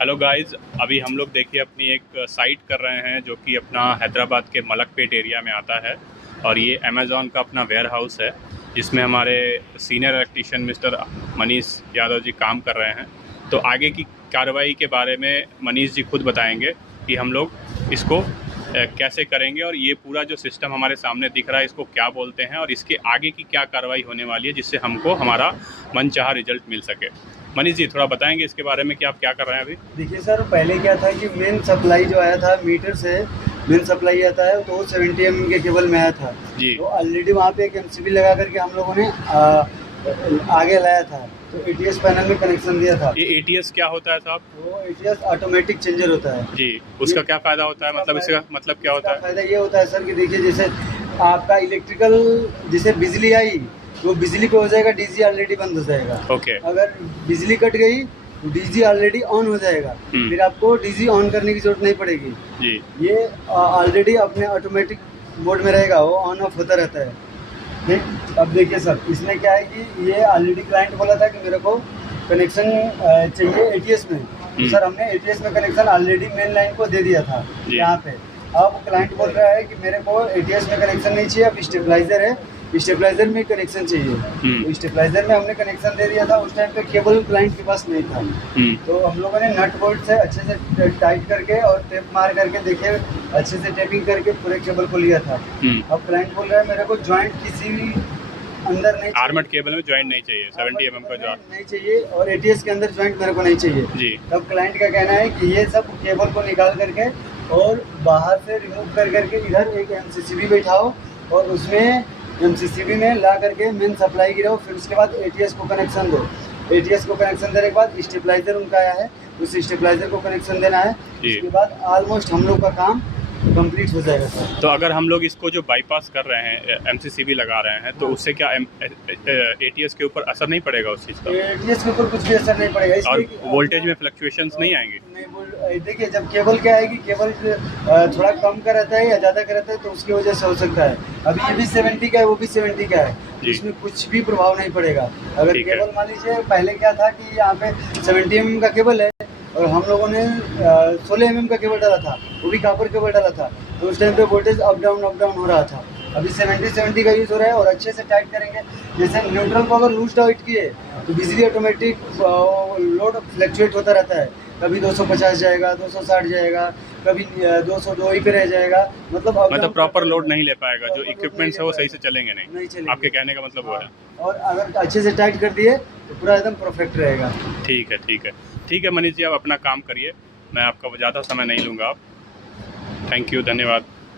Hello guys, अभी हम लोग देखिए अपनी एक साइट कर रहे हैं जो कि अपना हैदराबाद के मलकपेट एरिया में आता है और ये अमेज़ॉन का अपना वेयर हाउस है जिसमें हमारे senior electrician mister Manish Yadav ji काम कर रहे हैं। तो आगे की कार्रवाई के बारे में मनीष जी खुद बताएंगे कि हम लोग इसको कैसे करेंगे और ये पूरा जो सिस्टम हमारे सामने दिख रहा है इसको क्या बोलते हैं और इसके आगे की क्या कार्रवाई होने वाली है जिससे हमको हमारा मनचाहा रिजल्ट मिल सके। मनीष जी थोड़ा बताएंगे इसके बारे में कि आप क्या कर रहे हैं अभी? देखिए सर, पहले क्या था कि मेन सप्लाई जो आया था मीटर से मेन सप्लाई आता है तो वो 70 mm के केबल में आया था जी। तो ऑलरेडी वहाँ पे एक MCB लगा करके हम लोगों ने आगे लाया था तो ATS पैनल में कनेक्शन दिया था। ये ATS क्या होता है साहब? वो ATS ऑटोमेटिक चेंजर होता है जी। उसका क्या फ़ायदा होता है, मतलब इसका मतलब क्या होता है? फ़ायदा ये होता है सर कि देखिए जैसे आपका इलेक्ट्रिकल जैसे बिजली आई वो बिजली पे हो जाएगा, डीजी ऑलरेडी बंद हो जाएगा। ओके। अगर बिजली कट गई तो डीजी ऑलरेडी ऑन हो जाएगा, फिर आपको डीजी ऑन करने की जरूरत नहीं पड़ेगी जी। ये ऑलरेडी अपने ऑटोमेटिक मोड में रहेगा, वो ऑन ऑफ होता रहता है। ठीक, अब देखिए सर इसमें क्या है कि ये ऑलरेडी क्लाइंट बोला था कि मेरे को कनेक्शन चाहिए ATS में, तो सर हमने ATS में कनेक्शन ऑलरेडी मेन लाइन को दे दिया था यहाँ पे। अब क्लाइंट बोल रहा है कि मेरे को ATS में कनेक्शन नहीं चाहिए, अब स्टेबलाइजर है, स्टेबलाइजर में कनेक्शन चाहिए। तो स्टेबलाइजर में हमने कनेक्शन दे दिया था, उस टाइम पे केबल क्लाइंट के पास नहीं था तो हम लोगों ने नट बोल्ट से अच्छे से टाइट करके और टेप मार करके देखिए अच्छे से टेपिंग करके पूरे केबल को लिया था। अब क्लाइंट बोल रहा है मेरे को जॉइंट किसी भी अंदर नहीं, आर्मर्ड केबल में जॉइंट नहीं चाहिए, 70 mm का जॉइंट नहीं चाहिए और ATS के अंदर जॉइंट मेरे को नहीं चाहिए जी। तब क्लाइंट का कहना है कि ये सब केबल को निकाल करके और बाहर से रिमूव कर करके इधर एक MCCB बैठाओ और उसमें MCCB में ला करके मेन सप्लाई गिराओ, फिर उसके बाद ATS को कनेक्शन दो। ATS को कनेक्शन देने के बाद स्टेबलाइजर उनका आया है, उस स्टेबलाइजर को कनेक्शन देना है, उसके बाद ऑलमोस्ट हम लोग का काम कंप्लीट हो जाएगा सर। तो अगर हम लोग इसको जो बाईपास कर रहे हैं MCCB लगा रहे हैं तो उससे क्या ATS के ऊपर असर नहीं पड़ेगा उस चीज़ का? ATS के ऊपर कुछ भी असर नहीं पड़ेगा और वोल्टेज में फ्लक्चुएशंस नहीं आएंगे? नहीं, देखिए जब केबल क्या आएगी, केबल थोड़ा कम का रहता है या ज़्यादा का रहता है तो उसकी वजह से हो सकता है। अभी ये भी 70 का है, वो भी 70 का है, इसमें कुछ भी प्रभाव नहीं पड़ेगा। अगर केबल मान लीजिए पहले क्या था कि यहाँ पे 70 mm का केबल है और हम लोगों ने 16 mm का केबल डाला था, वो भी कॉपर केबल डाला था, तो उस टाइम पे वोल्टेज अप डाउन हो रहा था। अभी 70 का यूज़ हो रहा है और अच्छे से टाइट करेंगे। जैसे न्यूट्रल को अगर लूज टाइट किए तो बिजली ऑटोमेटिक लोड फ्लक्चुएट होता रहता है, कभी 250 जाएगा, 260 जाएगा, कभी 202 ही पे रह जाएगा, मतलब प्रॉपर लोड नहीं ले पाएगा, जो इक्विपमेंट्स है वो सही से चलेंगे नहीं चलेंगे। आपके कहने का मतलब वो है। और अगर अच्छे से टाइट कर दिए तो पूरा एकदम परफेक्ट रहेगा। ठीक है, ठीक है, ठीक है मनीष जी, आप अपना काम करिए, मैं आपका ज़्यादा समय नहीं लूँगा। आप थैंक यू, धन्यवाद।